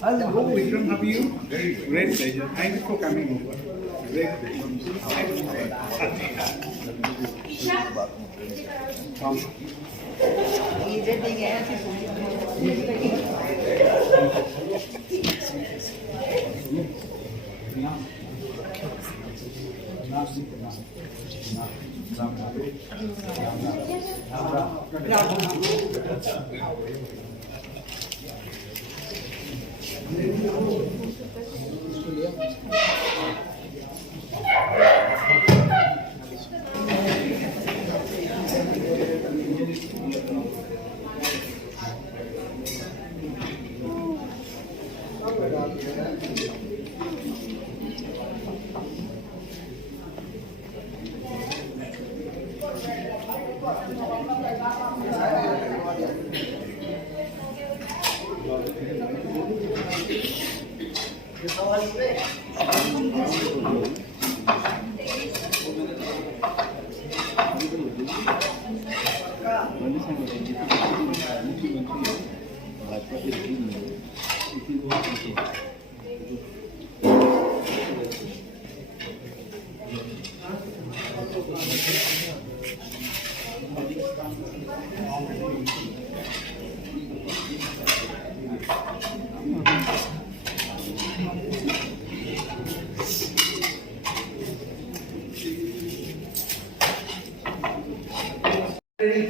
Hello, Vikram, how are you? Very great pleasure. Thank you for coming over. Great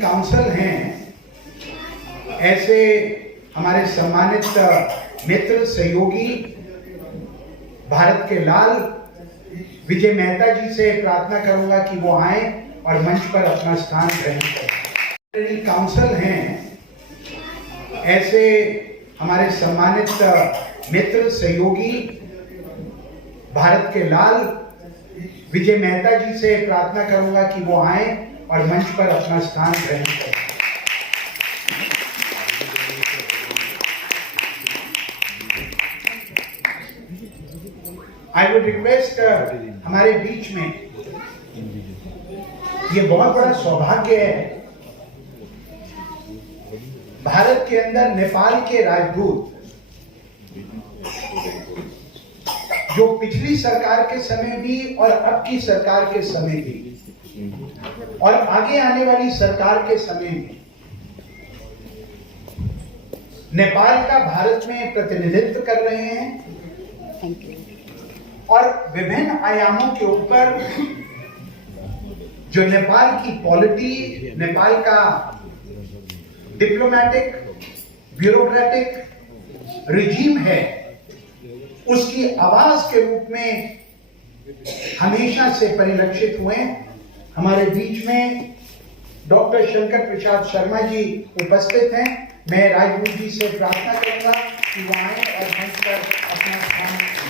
council हैं, ऐसे हमारे सम्मानित मित्र सहयोगी भारत के लाल विजय मेहता जी से प्रार्थना करूंगा कि वो आए और मंच पर अपना स्थान ग्रहण करें। काउंसिल हैं, ऐसे हमारे सम्मानित मित्र सहयोगी भारत के लाल विजय मेहता जी से प्रार्थना करूंगा कि वो आए और मंच पर अपना स्थान ग्रहण करें। आई वुड रिक्वेस्ट हमारे बीच में, ये बहुत बड़ा सौभाग्य है, भारत के अंदर नेपाल के राजदूत जो पिछली सरकार के समय भी और अब की सरकार के समय भी और आगे आने वाली सरकार के समय में नेपाल का भारत में प्रतिनिधित्व कर रहे हैं और विभिन्न आयामों के ऊपर जो नेपाल की पॉलिटी, नेपाल का डिप्लोमेटिक ब्यूरोक्रेटिक रिजीम है, उसकी आवाज के रूप में हमेशा से परिलक्षित हुए। हमारे बीच में डॉक्टर शंकर प्रसाद शर्मा जी उपस्थित हैं। मैं राजदूत जी से प्रार्थना करूंगा कि वो आए और मंच पर अपना स्थान रखें।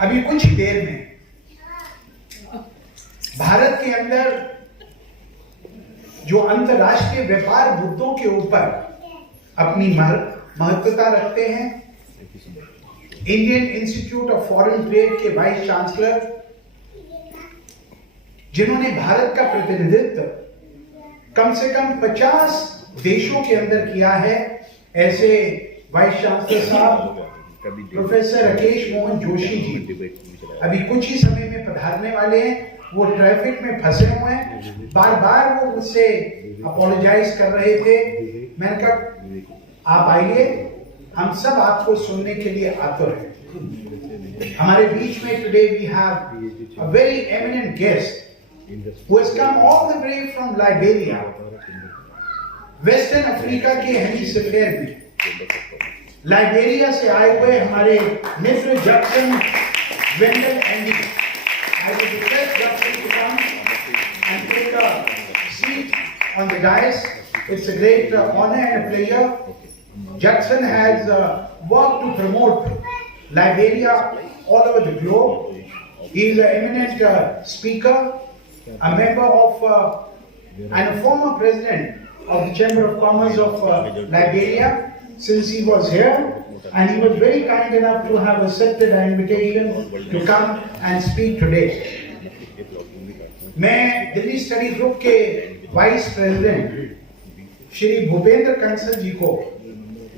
अभी कुछ ही देर में भारत के अंदर जो अंतर्राष्ट्रीय व्यापार मुद्दों के ऊपर अपनी महत्वता रखते हैं, Indian institute of foreign trade के वाइस चांसलर, जिन्होंने भारत का प्रतिनिधित्व कम से कम 50 देशों के अंदर किया है, ऐसे वाइस चांसलर साहब प्रोफेसर राकेश मोहन जोशी जी अभी कुछ ही समय में पधारने वाले हैं। वो ट्रैफिक में फंसे हुए हैं, बार बार वो मुझसे अपोलोजाइज कर रहे थे। मैंने कहा आप आइए, हम सब आपको सुनने के लिए आतुर हैं। हमारे बीच में today we have a very eminent guest who has come all the way from Liberia, western Africa के हेमिस्फीयर में। लाइबेरिया से आए हुए हमारे मित्र Jackson Wendell Andy, I would request Jackson to come and take a seat on the dais. It's a great honor and a pleasure. Jackson has worked to promote Liberia all over the globe. He is an eminent speaker, a member of and a former president of the Chamber of Commerce of Liberia. since he was here, and he was very kind enough to have accepted our invitation to come and speak today. मैं Delhi study group के vice president Shri Bhupendra Kansal जी को,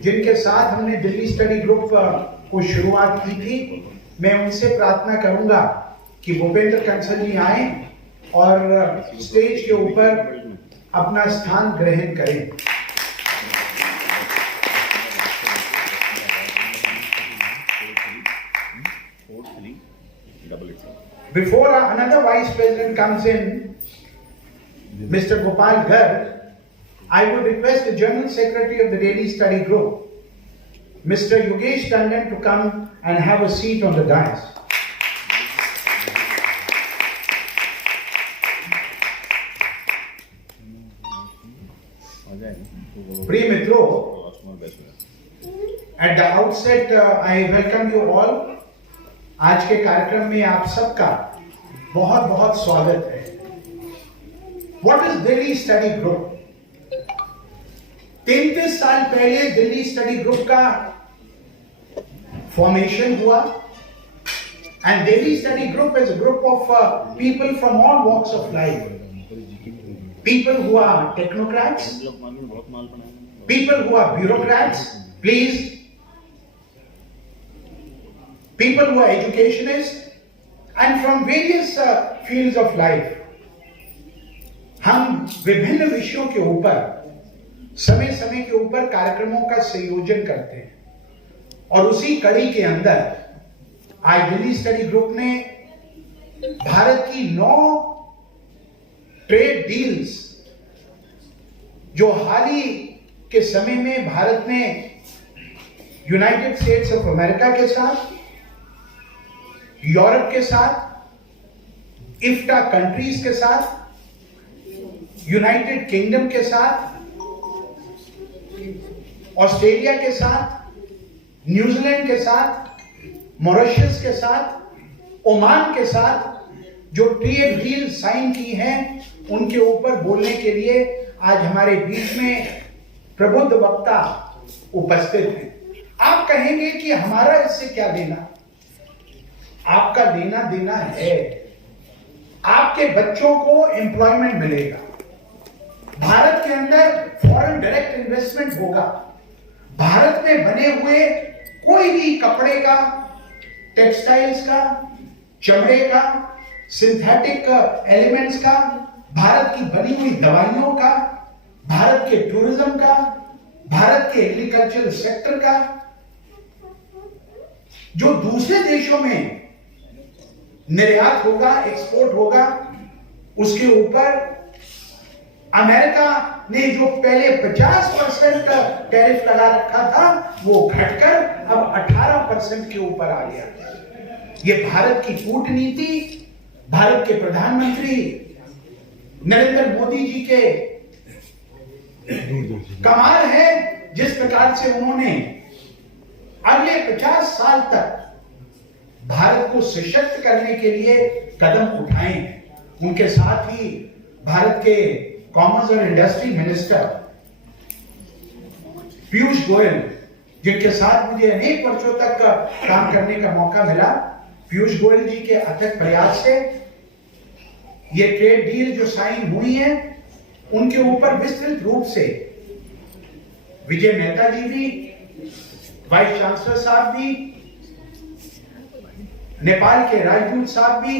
जिनके साथ हमने Delhi study group को शुरुआत की थी, मैं उनसे प्रार्थना करूंगा कि भूपेंद्र कंसल जी आए और स्टेज के ऊपर अपना स्थान ग्रहण करें। Before another vice president comes in, Mr. Gopal Garg, I would request the General Secretary of the Daily Study Group, Mr. Yogesh Tandon, to come and have a seat on the dais. Priya Mitro, at the outset, I welcome you all. आज के कार्यक्रम में आप सबका बहुत बहुत स्वागत है। What is Delhi study group? 33 साल पहले दिल्ली स्टडी ग्रुप का फॉर्मेशन हुआ, and Delhi study group is a group of people from all walks of life. People who are technocrats, people who are bureaucrats, please. People who are educationists, and from various fields of life. हम विभिन्न विषयों के ऊपर समय समय के ऊपर कार्यक्रमों का संयोजन करते हैं, और उसी कड़ी के अंदर आज दिल्ली स्टडी ग्रुप ने भारत की 9 ट्रेड डील्स, जो हाल ही के समय में भारत ने यूनाइटेड स्टेट्स ऑफ अमेरिका के साथ, यूरोप के साथ, इफ्टा कंट्रीज के साथ, यूनाइटेड किंगडम के साथ, ऑस्ट्रेलिया के साथ, न्यूजीलैंड के साथ, मॉरिशस के साथ, ओमान के साथ जो ट्रेड डील साइन की हैं, उनके ऊपर बोलने के लिए आज हमारे बीच में प्रबुद्ध वक्ता उपस्थित हैं। आप कहेंगे कि हमारा इससे क्या लेना? आपका लेना देना है। आपके बच्चों को एम्प्लॉयमेंट मिलेगा, भारत के अंदर फॉरेन डायरेक्ट इन्वेस्टमेंट होगा, भारत में बने हुए कोई भी कपड़े का, टेक्सटाइल्स का, चमड़े का, सिंथेटिक एलिमेंट्स का, भारत की बनी हुई दवाइयों का, भारत के टूरिज्म का, भारत के एग्रीकल्चरल सेक्टर का, जो दूसरे देशों में निर्यात होगा, एक्सपोर्ट होगा, उसके ऊपर अमेरिका ने जो पहले 50% टैरिफ लगा रखा था, वो घटकर अब 18% के ऊपर आ गया। ये भारत की कूटनीति, भारत के प्रधानमंत्री नरेंद्र मोदी जी के कमाल है, जिस प्रकार से उन्होंने अगले 50 साल तक भारत को सशक्त करने के लिए कदम उठाए हैं। उनके साथ ही भारत के कॉमर्स और इंडस्ट्री मिनिस्टर पीयूष गोयल, जिनके साथ मुझे अनेक वर्षों तक काम करने का मौका मिला, पीयूष गोयल जी के अथक प्रयास से ये ट्रेड डील जो साइन हुई है, उनके ऊपर विस्तृत रूप से विजय मेहता जी भी, वाइस चांसलर साहब भी, नेपाल के राजदूत साहब भी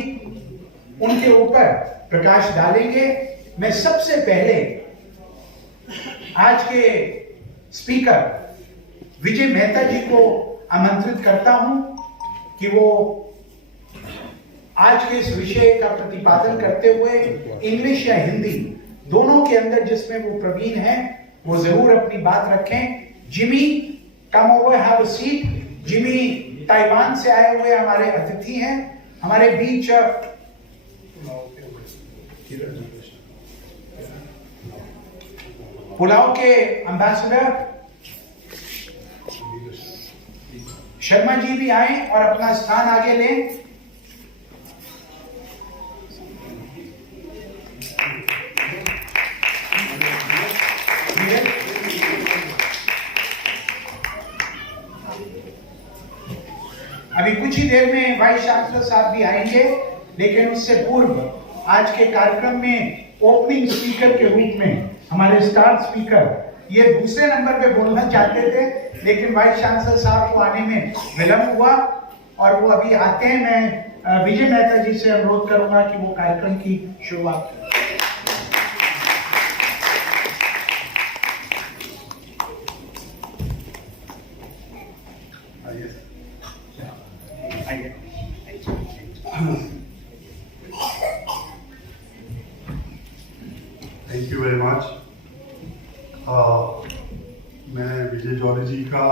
उनके ऊपर प्रकाश डालेंगे। मैं सबसे पहले आज के स्पीकर विजय मेहता जी को आमंत्रित करता हूं कि वो आज के इस विषय का प्रतिपादन करते हुए इंग्लिश या हिंदी दोनों के अंदर जिसमें वो प्रवीण हैं, वो जरूर अपनी बात रखें। Jimmy, come over, have a seat. Jimmy Taiwan से आए हुए हमारे अतिथि हैं। हमारे बीच पुलाव के एम्बेसडर शर्मा जी भी आए और अपना स्थान आगे लें। अभी कुछ ही देर में वाइस चांसलर साहब भी आएंगे, लेकिन उससे पूर्व आज के कार्यक्रम में ओपनिंग स्पीकर के रूप में हमारे स्टार स्पीकर ये दूसरे नंबर पे बोलना चाहते थे, लेकिन वाइस चांसलर साहब को आने में विलंब हुआ और वो अभी आते हैं। मैं विजय मेहता जी से अनुरोध करूंगा कि वो कार्यक्रम की शुरुआत करें। Thank you very much. मैं विजय जौहरी जी का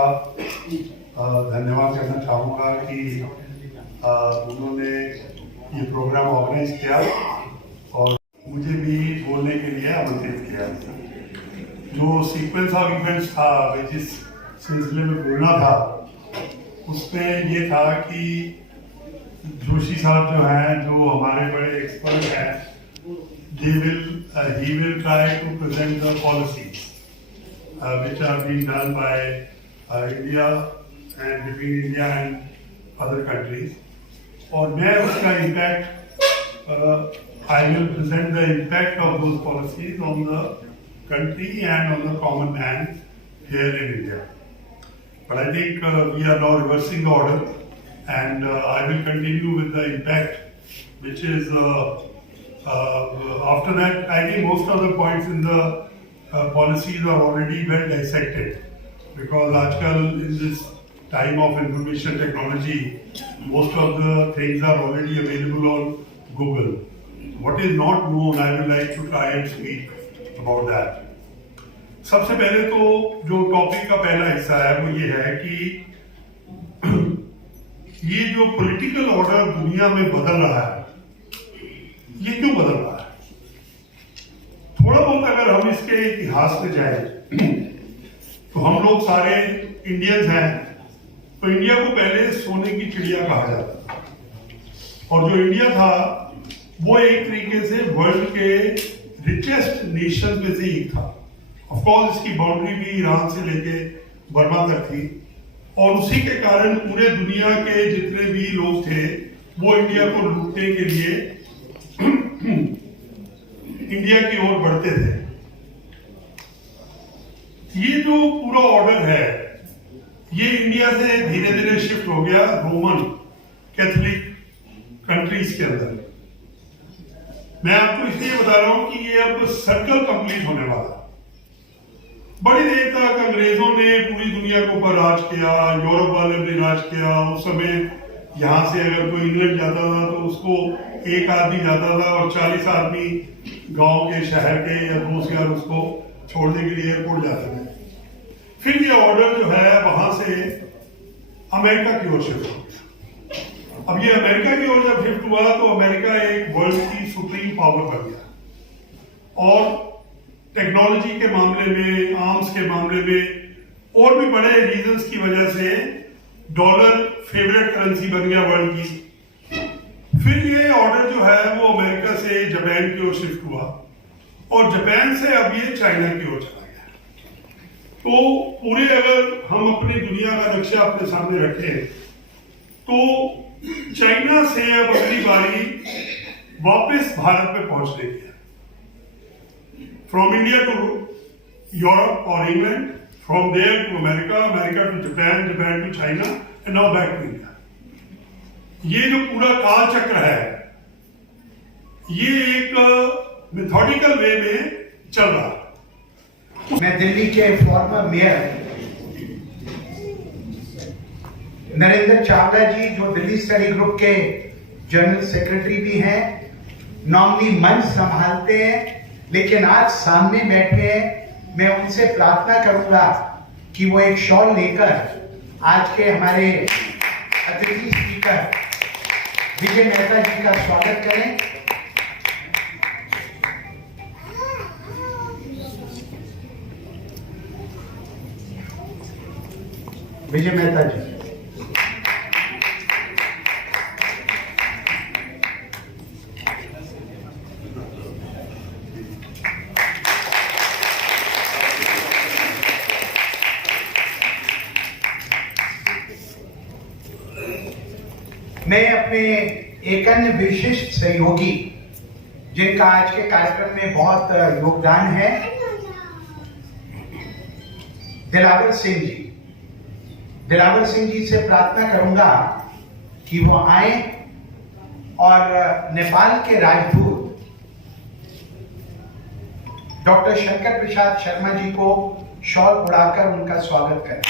धन्यवाद करना चाहूँगा कि उन्होंने ये प्रोग्राम ऑर्गेनाइज किया और मुझे भी बोलने के लिए आमंत्रित किया। जो सीक्वेंस ऑफ इवेंट्स था, जिस सिलसिले में बोलना था, उसमें ये था कि जोशी साहब जो हैं, जो हमारे बड़े एक्सपर्ट हैं, he will try to present the policies which are being done by India and between India and other countries. और मैं उसका impact, I will present the impact of those policies on the country and on the common man here in India. But I think we are now reversing the order, and I will continue with the impact, which is after that. I think most of the points in the policies are already well dissected, because आजकल in this time of information technology, most of the things are already available on Google. What is not known, I would like to try and speak about that. सबसे पहले तो जो topic का पहला हिस्सा है वो ये है कि ये जो पॉलिटिकल ऑर्डर दुनिया में बदल रहा है, ये क्यों बदल रहा है? थोड़ा बहुत अगर हम इसके इतिहास में जाएं तो हम लोग सारे इंडियंस हैं, तो इंडिया को पहले सोने की चिड़िया कहा जाता था, और जो इंडिया था वो एक तरीके से वर्ल्ड के रिचेस्ट नेशन में से एक था। ऑफ कोर्स इसकी बाउंड्री भी ईरान से लेके बर्मा तक थी, और उसी के कारण पूरे दुनिया के जितने भी लोग थे वो इंडिया को लूटने के लिए इंडिया की ओर बढ़ते थे। ये जो पूरा ऑर्डर है, ये इंडिया से धीरे धीरे शिफ्ट हो गया रोमन कैथोलिक कंट्रीज के अंदर। मैं आपको इसलिए बता रहा हूं कि ये अब सर्कल कंप्लीट होने वाला है। बड़ी देर तक अंग्रेजों ने पूरी दुनिया के ऊपर राज किया, यूरोप वाले ने राज किया। उस समय यहां से अगर कोई इंग्लैंड जाता था तो उसको एक आदमी जाता था और 40 आदमी गांव के, शहर के या दोस्त यार उसको छोड़ने के लिए एयरपोर्ट जाते थे। फिर ये ऑर्डर जो है वहां से अमेरिका की ओर शिफ्ट हो गया। अब ये अमेरिका की ओर जब शिफ्ट हुआ तो अमेरिका एक वर्ल्ड की सुप्रीम पावर बन गया, और टेक्नोलॉजी के मामले में, आर्म्स के मामले में और भी बड़े रीजंस की वजह से डॉलर फेवरेट करेंसी बन गया वर्ल्ड की। फिर ये ऑर्डर जो है वो अमेरिका से जापान की ओर शिफ्ट हुआ, और जापान से अब ये चाइना की ओर चला गया। तो पूरे अगर हम अपनी दुनिया का नक्शा अपने सामने रखें तो चाइना से अब अगली बारी वापस भारत में पहुंचने की है। From India to Europe or England, from there to America, America to Japan, Japan to China, and now back to India. ये जो पूरा काल चक्र है, ये एक मेथोडिकल वे में चल रहा है। मैं दिल्ली के फॉर्मर मेयर नरेंद्र चावला जी, जो दिल्ली स्टडी ग्रुप के जनरल सेक्रेटरी भी हैं, नॉर्मली मंच संभालते हैं, लेकिन आज सामने बैठे हैं। मैं उनसे प्रार्थना करूंगा कि वो एक शॉल लेकर आज के हमारे अतिथि स्पीकर विजय मेहता जी का स्वागत करें। विजय मेहता जी। मैं अपने एक अन्य विशिष्ट सहयोगी जिनका आज के कार्यक्रम में बहुत योगदान है, दिलावर सिंह जी से प्रार्थना करूंगा कि वो आए और नेपाल के राजदूत डॉक्टर शंकर प्रसाद शर्मा जी को शॉल उड़ाकर उनका स्वागत करें।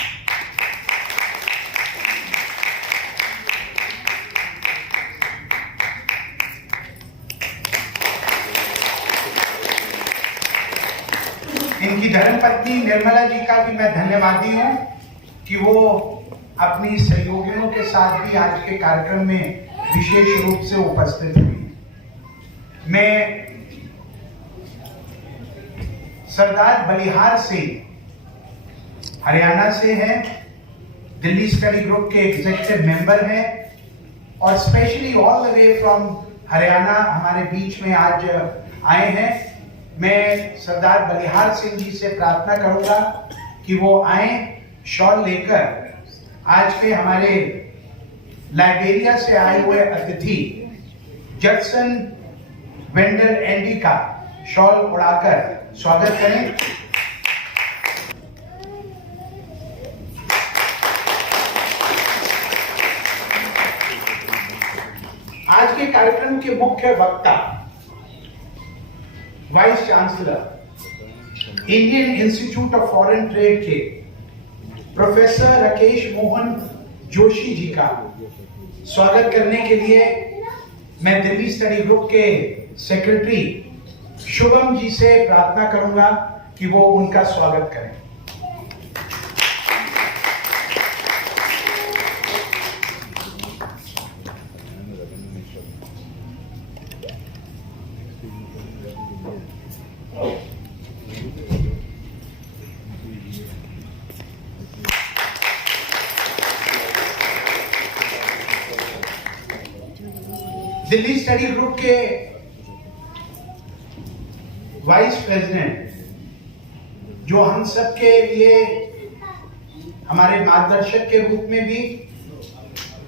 इनकी धर्मपत्नी निर्मला जी का भी मैं धन्यवादी हूं कि वो अपनी सहयोगियों के साथ भी आज के कार्यक्रम में विशेष रूप से उपस्थित हुई। मैं सरदार बलिहार सिंह हरियाणा से हैं, दिल्ली स्टडी ग्रुप के एग्जीक्यूटिव मेंबर हैं और specially all the way from Haryana हमारे बीच में आज आए हैं। मैं सरदार बलिहार सिंह जी से प्रार्थना करूंगा कि वो आए शॉल लेकर आज के हमारे लाइबेरिया से आए हुए अतिथि जडसन वेंडर एंडी का शॉल उड़ाकर स्वागत करें। आज के कार्यक्रम के मुख्य वक्ता vice chancellor Indian institute of foreign trade के प्रोफेसर राकेश मोहन जोशी जी का स्वागत करने के लिए मैं दिल्ली स्टडी ग्रुप के सेक्रेटरी शुभम जी से प्रार्थना करूंगा कि वो उनका स्वागत करें। दिल्ली स्टडी ग्रुप के वाइस प्रेसिडेंट जो हम सब के लिए हमारे मार्गदर्शक के रूप में भी,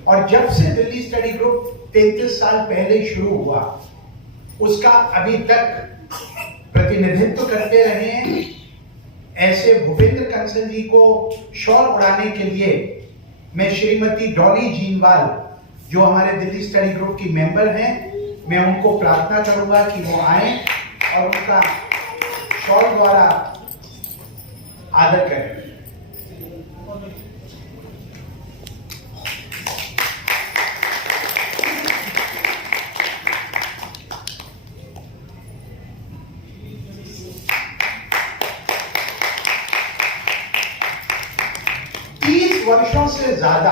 और जब से दिल्ली स्टडी ग्रुप 33 साल पहले शुरू हुआ उसका अभी तक प्रतिनिधित्व करते रहे हैं, ऐसे भूपेंद्र कंसल जी को शॉल उड़ाने के लिए मैं श्रीमती डॉली जीनवाल जो हमारे दिल्ली स्टडी ग्रुप की मेंबर हैं, मैं उनको प्रार्थना करूंगा कि वो आए और उनका शॉल द्वारा आदर करें। वर्षों से ज्यादा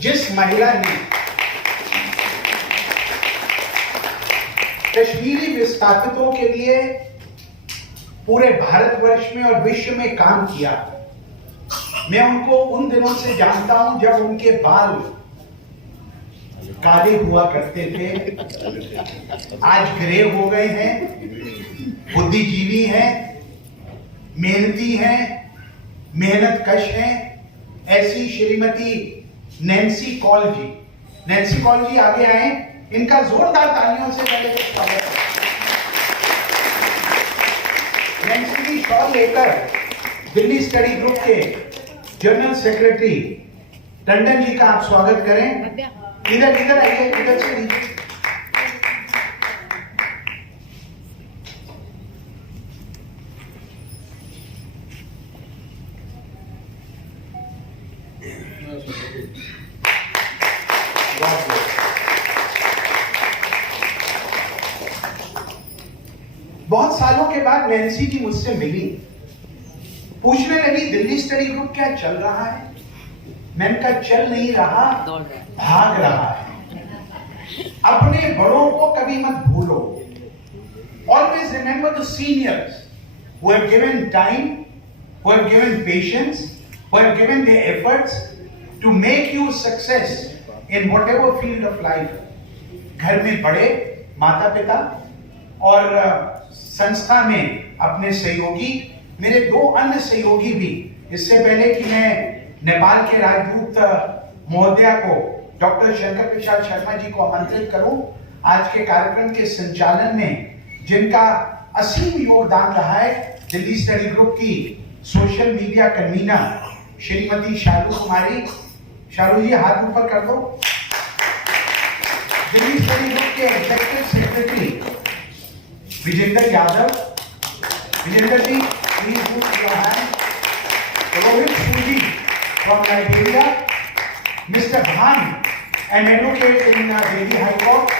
जिस महिला ने कश्मीरी विस्थापितों के लिए पूरे भारतवर्ष में और विश्व में काम किया, मैं उनको उन दिनों से जानता हूं जब उनके बाल काले हुआ करते थे, आज ग्रे हो गए हैं, बुद्धिजीवी हैं, मेहनती हैं, मेहनत कश हैं। ऐसी श्रीमती नैन्सी कॉल जी आगे आए, इनका जोरदार तालियों से पहले स्वागत है। नैन्सी जी शॉल लेकर दिल्ली स्टडी ग्रुप के जनरल सेक्रेटरी टंडन जी का आप स्वागत करें। इधर आइए, इधर से नीचे। बहुत सालों के बाद नैन्सी जी मुझसे मिली, पूछने लगी दिल्ली स्टडी ग्रुप क्या चल रहा है। मैंने कहा चल नहीं रहा, भाग रहा है। अपने बड़ों को कभी मत भूलो। Always remember the seniors who have given time, who have given patience, who have given their efforts to make you success in whatever field of life. घर में बड़े माता पिता और संस्था में अपने सहयोगी, मेरे दो अन्य सहयोगी भी, इससे पहले कि मैं नेपाल के राजदूत महोदया को, डॉक्टर शंकर प्रसाद शर्मा जी को आमंत्रित करूं आज के कार्यक्रम के संचालन में, जिनका असीम योगदान रहा है। दिल्ली स्टडी ग्रुप की social media convener Shrimati Shalu Kumari, Shalu ji हाथ ऊपर कर दो। दिल्ली स्टडी ग्रुप के executive secretary Vijendra Yadav, Vijendra ji please put your hand. Rohit Suji from Nigeria, mister Bhan an advocate in Delhi high court,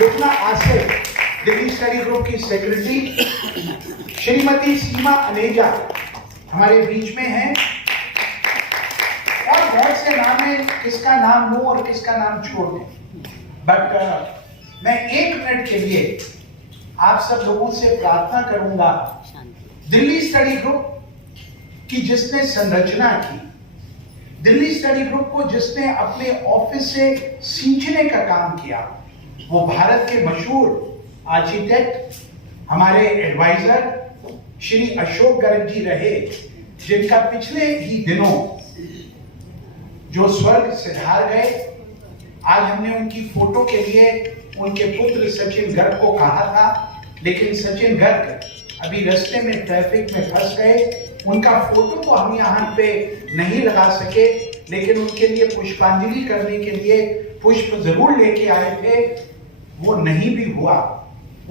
लुकना आसिफ दिल्ली स्टडी ग्रुप की सेक्रेटरी, श्रीमती सीमा अलेजा हमारे बीच में हैं, और बहुत से नाम है, किसका नाम लूं और किसका नाम छोड़ दें, बट मैं 1 मिनट के लिए आप सब लोगों से प्रार्थना करूंगा। दिल्ली स्टडी ग्रुप की जिसने संरचना की, दिल्ली स्टडी ग्रुप को जिसने अपने ऑफिस से सींचने का काम किया, वो भारत के मशहूर आर्किटेक्ट, हमारे एडवाइजर श्री अशोक गर्ग जी रहे, जिनका पिछले ही दिनों जो स्वर्ग सिधार गए। आज हमने उनकी फोटो के लिए उनके पुत्र सचिन गर्ग को कहा था, लेकिन सचिन गर्ग अभी रास्ते में ट्रैफिक में फंस गए। उनका फोटो तो हम यहाँ पे नहीं लगा सके, लेकिन उनके लिए पुष्पांजलि करने के लिए पुष्प जरूर लेके आए थे, वो नहीं भी हुआ।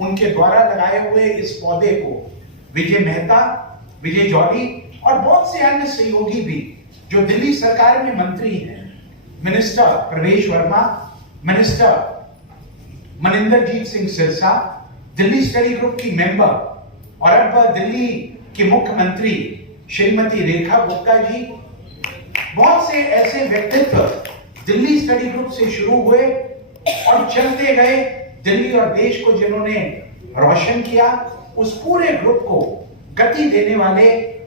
उनके द्वारा लगाए हुए इस पौधे को विजय मेहता, विजय जौहरी और बहुत से अन्य सहयोगी भी जो दिल्ली सरकार में मंत्री हैं, minister Pravesh Verma, minister Manindarjit Singh Sirsa, Delhi study group की मेंबर और अब दिल्ली की मुख्यमंत्री श्रीमती रेखा गुप्ता जी, बहुत से ऐसे व्यक्तित्व दिल्ली स्टडी ग्रुप से शुरू हुए और चलते गए, दिल्ली और देश को जिन्होंने रोशन किया। उस पूरे ग्रुप को गति देने वाले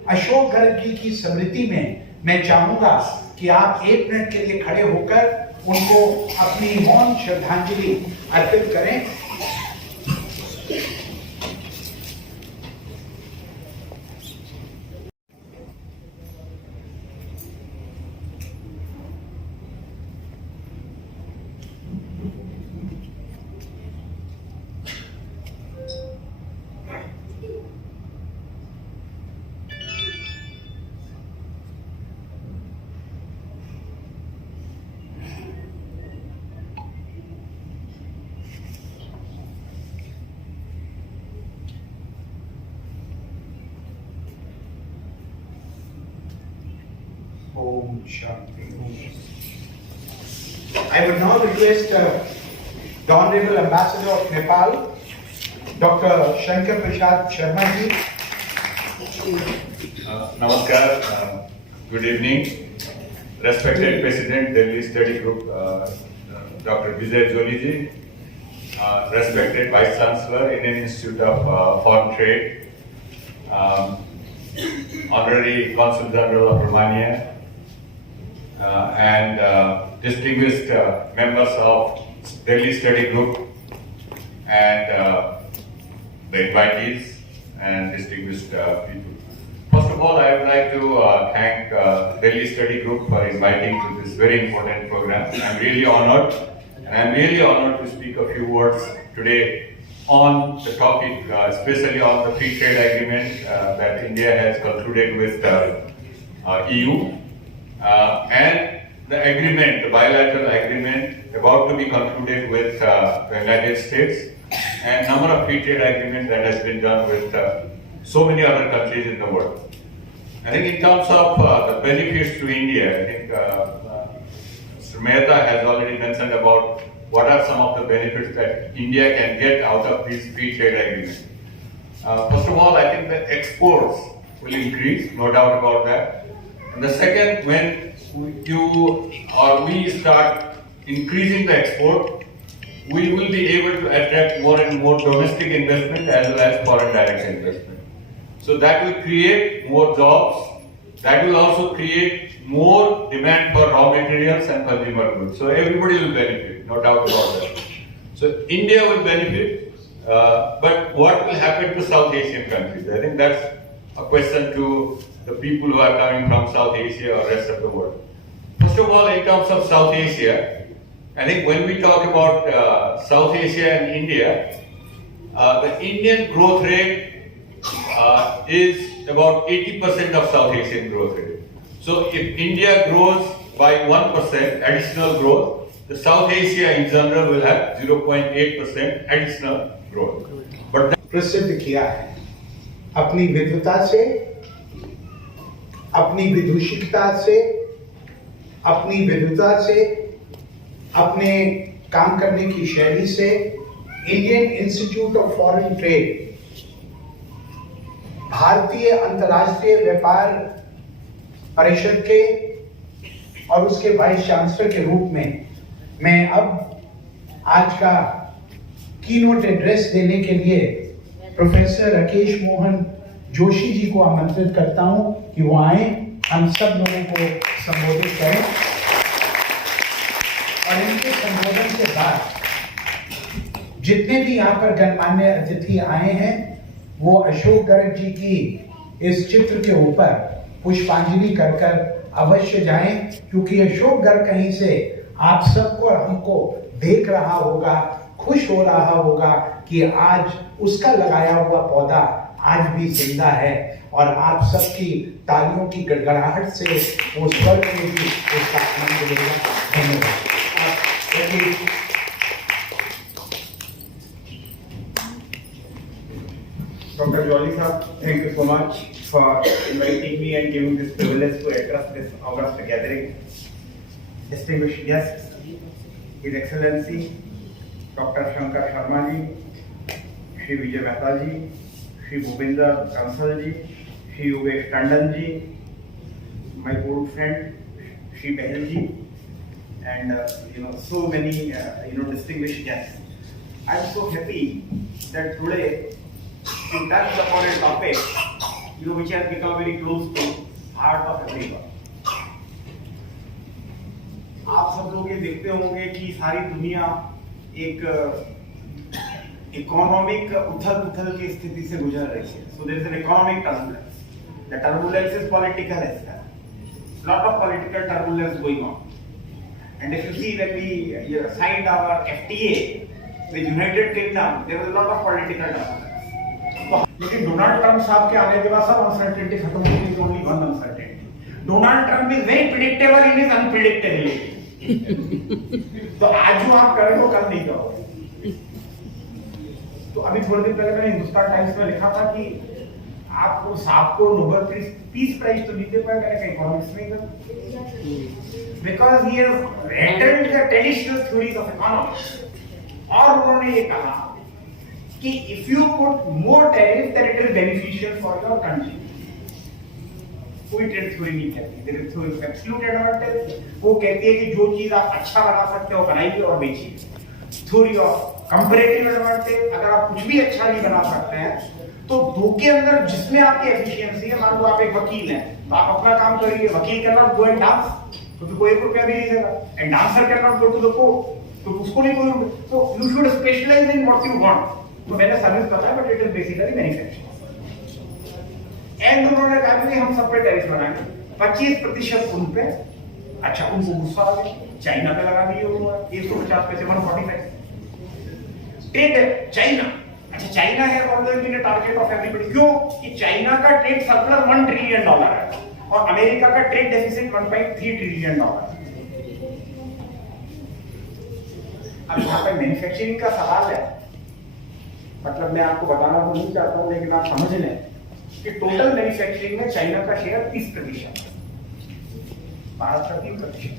अशोक गर्ग जी की स्मृति में मैं चाहूंगा कि आप 1 मिनट के लिए खड़े होकर उनको अपनी मौन श्रद्धांजलि अर्पित करें। Om Shanti. I would now request the Honorable Ambassador of Nepal, Dr. Shankar Prasad Sharma ji. Namaskar, good evening. Respected President, Delhi Study Group, Dr. Vijay Joly ji, respected Vice Chancellor, Indian Institute of Foreign Trade, Honorary Consul General of Romania, and distinguished members of Delhi Study Group and the invitees and distinguished people. First of all, I would like to thank Delhi Study Group for inviting to this very important program. I'm really honored, and I'm really honored to speak a few words today on the topic, especially on the free trade agreement that India has concluded with EU, and the agreement, the bilateral agreement about to be concluded with the United States, and number of free trade agreements that has been done with so many other countries in the world. I think in terms of the benefits to India, I think Mr. Mehta has already mentioned about what are some of the benefits that India can get out of these free trade agreements. First of all, I think that exports will increase, no doubt about that. And the second, when we start increasing the export, we will be able to attract more and more domestic investment as well as foreign direct investment. So that will create more jobs. That will also create more demand for raw materials and consumer goods. So everybody will benefit, no doubt about that. So India will benefit, but what will happen to South Asian countries? I think that's a question to the people who are coming from South Asia or rest of the world. First first of all, in terms of South Asia, I think when we talk about South Asia and India, the Indian growth rate is about 80% of South Asian growth rate. So if India grows by 1% additional growth, the South Asia in general will have 0.8% additional growth. But प्रसिद्ध किया है अपनी विद्वता से, अपनी विदूषिकता से, अपनी विद्वता से, अपने काम करने की शैली से। Indian institute of foreign trade भारतीय अंतर्राष्ट्रीय व्यापार परिषद के और उसके वाइस चांसलर के रूप में मैं अब आज का कीनोट एड्रेस देने के लिए प्रोफेसर राकेश मोहन जोशी जी को आमंत्रित करता हूं कि वो आए, हम सब लोगों को संबोधित करें। और इनके संबोधन के बाद जितने भी यहाँ पर गणमान्य अतिथि आए हैं वो अशोक गर्ग जी की इस चित्र के ऊपर पुष्पांजलि कर कर अवश्य जाएं, क्योंकि अशोक गर्ग कहीं से आप सबको और हमको देख रहा होगा, खुश हो रहा होगा कि आज उसका लगाया हुआ पौधा आज भी जिंदा है और आप सबकी तालियों की गड़गड़ाहट से वो स्वर्ग में भी उसका आनंद लेगा। धन्यवाद। Dr. Jolly sir, thank you so much for inviting me and giving this privilege to address this august gathering. Distinguished guests, His Excellency Dr. Shankar Sharma ji, Shri Vijay Mehta ji, Shri Bhupinder Kansal ji, Shri Yogesh Tandon ji, my old friend Shri Behel ji, and so many distinguished guests. I am so happy that today we touched upon a topic which has become very close to heart of everyone. आप सब लोग ये देखते होंगे कि सारी दुनिया एक इकोनॉमिक उथल-पुथल की स्थिति से गुजर रही है. So there is an economic turbulence. The turbulence is political as well. Lot of political turbulence going on. And if you see when we signed our FTA with United Kingdom, there was a lot of political turbulence. लेकिन Donald Trump साहब के आने के बाद सब uncertainty खत्म हो गई. Only one uncertainty. Donald Trump is very predictable in his unpredictability. तो आज जो आप करें वो कल नहीं करोगे. तो अभी थोड़े दिन पहले मैंने हिंदुस्तान टाइम्स में लिखा था कि आप उस साहब को नोबेल पीस प्राइज तो नहीं दे पाए. मैंने कहा इकोनॉमिक्स में कर, because he has rendered the traditional theories of economics. और उन्होंने ये कहा कि if you put more tariff then it is beneficial for your country. कोई ट्रेड थ्योरी नहीं कहती. there is through absolute advantage. वो कहती है कि जो चीज आप अच्छा बना सकते हो बनाइए और बेचिए. Theory of comparative advantage. अगर आप कुछ भी अच्छा नहीं बना सकते हैं तो दो के अंदर जिसमें आपकी एफिशिएंसी है, मान लो आप एक वकील हैं तो आप अपना काम करिए. वकील can not go and dance तो फिर कोई रुपया भी नहीं देगा. And dancer can not go to the court तो उसको नहीं कोई. तो you should specialise in what you want. तो मैंने सर्विस बताया but it is basically manufacturing. And उन्होंने कहा कि हम सब पे टैरिफ लगाएंगे 25% उन पे. अच्छा, उनको गुस्सा आ गया, चाइना पे लगा दिए उन्होंने 150 पैसे 145. Trade China. अच्छा, चाइना है always been a target of everybody. क्यों? कि चाइना का ट्रेड सरप्लस $1 ट्रिलियन है और अमेरिका का ट्रेड डेफिसिट $1.3 ट्रिलियन. अब यहाँ पे मैन्युफैक्चरिंग का सवाल है. मतलब मैं आपको बताना तो नहीं चाहता हूं लेकिन आप समझ लें कि टोटल मैन्युफैक्चरिंग में चाइना का शेयर 30%, भारत का 3%.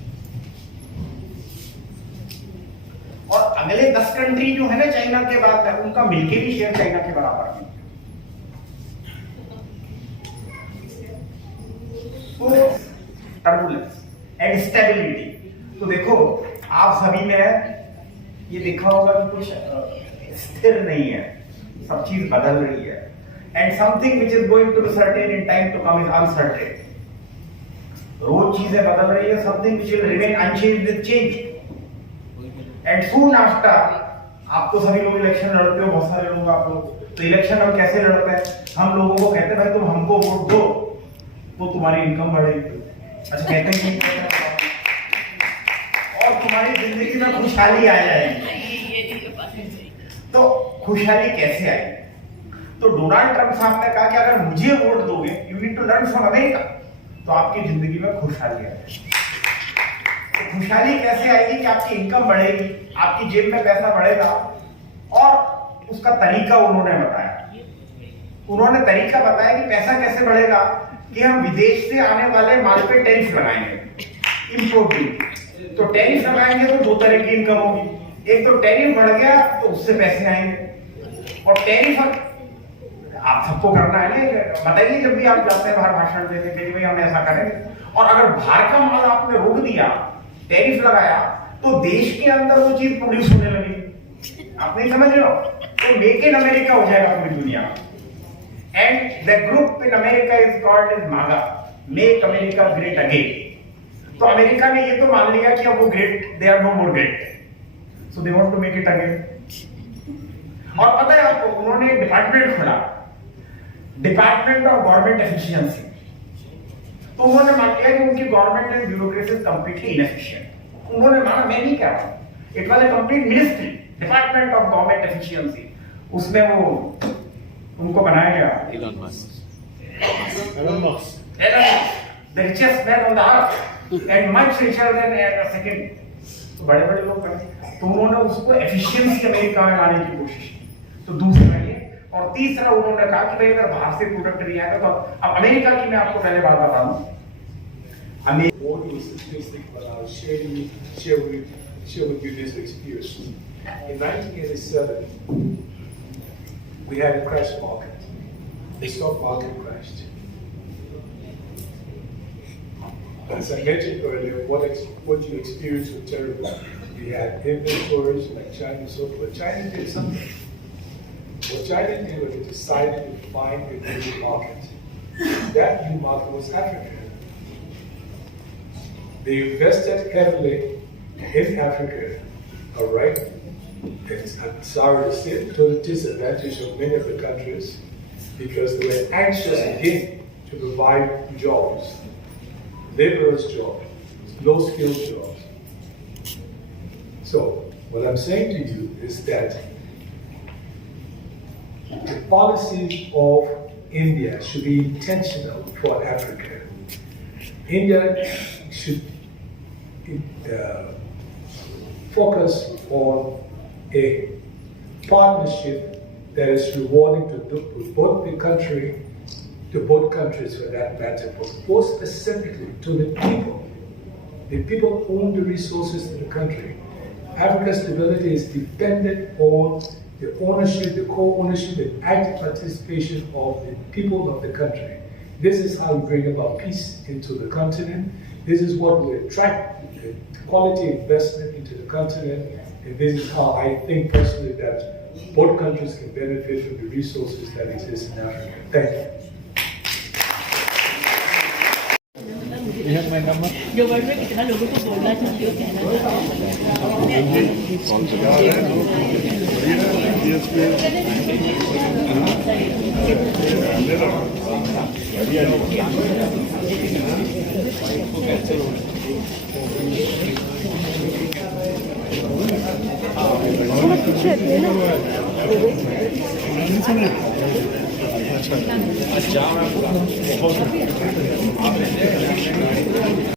और अगले 10 कंट्री जो है ना चाइना के बाद उनका मिलके भी शेयर चाइना के बराबर है. तो टर्बुलेंस एंड स्टेबिलिटी. तो देखो आप सभी ने ये देखा होगा कि कुछ स्थिर नहीं है, सब चीज बदल रही है. And something which is going to be certain in time to come is uncertain. रोज चीजें बदल रही है. Something which will remain unchanged with change. And soon after आप तो सभी लोग इलेक्शन लड़ते हो, बहुत सारे लोग आप लोग. तो इलेक्शन हम कैसे लड़ते हैं? हम लोगों को कहते हैं भाई तुम हमको वोट दो तो तुम्हारी इनकम बढ़ेगी. अच्छा, कहते हैं तुम्हारी जिंदगी में खुशहाली आ जाएगी। तो खुशहाली कैसे आई? तो डोनाल्ड ट्रंप साहब ने कहा कि अगर मुझे वोट दोगे, you need to learn from America, तो आपकी जिंदगी में खुशहाली आएगी। तो खुशहाली कैसे आएगी कि आपकी इनकम बढ़ेगी, आपकी जेब में पैसा बढ़ेगा, और उसका तरीका उन्होंने बताया। उन्होंने तरीका बताया कि पैसा कैसे बढ़ेगा, कि हम विदेश से आने वाले माल पे टैरिफ लगाएंगे, इंपोर्ट ड्यूटी। तो टैरिफ लगाएंगे तो दो तरह की इनकम होगी, एक तो टैरिफ बढ़ गया तो उससे पैसे आएंगे, और टैरिफ आप सबको करना है ना, बताइए जब भी आप जाते हैं बाहर भाषण देने के लिए, भाई हम ऐसा करेंगे। और अगर बाहर का माल आपने रोक दिया, टैरिफ लगाया, तो देश के अंदर वो चीज प्रोड्यूस होने लगी। आप नहीं समझ रहे हो? तो मेक इन अमेरिका हो जाएगा पूरी दुनिया में। And the group in America is called as MAGA, Make America Great Again. तो अमेरिका ने ये तो मान लिया कि अब वो great, they are no more great, so they want to make it again. और पता है आपको, उन्होंने एक डिपार्टमेंट खोला, डिपार्टमेंट ऑफ गवर्नमेंट एफिशिएंसी। तो उन्होंने मान लिया कि उनकी government and bureaucracy is completely inefficient. उन्होंने माना, मैं नहीं कह रहा हूं, it was a complete ministry, department of government efficiency. उसमें वो उनको बनाया गया Elon Musk, the richest man on the earth and much richer than a second. तो बड़े-बड़े लोग बने, तो उन्होंने उसको एफिशिएंसी अमेरिका में लाने की कोशिश की। तो दूसरा ये, और तीसरा उन्होंने कहा कि भाई अगर बाहर से प्रोडक्ट नहीं आएगा, तो अब अमेरिका की मैं आपको पहले बात बता दूं। What is statistic, but I'll share with you this experience. In 1987, we had a crash market. The stock market crashed. As I mentioned earlier, what you experienced was terrible. We had inventories like China and so forth. But China did something. What China did was it decided to find a new market. That new market was Africa. They invested heavily in Africa, all right? I'm sorry to say, to the disadvantage of many of the countries, because they were anxious again to provide jobs, laborers' jobs, low-skilled jobs. So, what I'm saying to you is that the policies of India should be intentional for Africa. India should focus on a partnership that is rewarding to both the country, to both countries for that matter, but more specifically to the people. The people own the resources in the country. Africa's stability is dependent on the ownership, the co-ownership, and active participation of the people of the country. This is how we bring about peace into the continent. This is what will attract quality investment into the continent. And this is how I think personally that both countries can benefit from the resources that exist in Africa. Thank you. जो word में कितना लोगों को बोलना चाहिए कहना अच्छा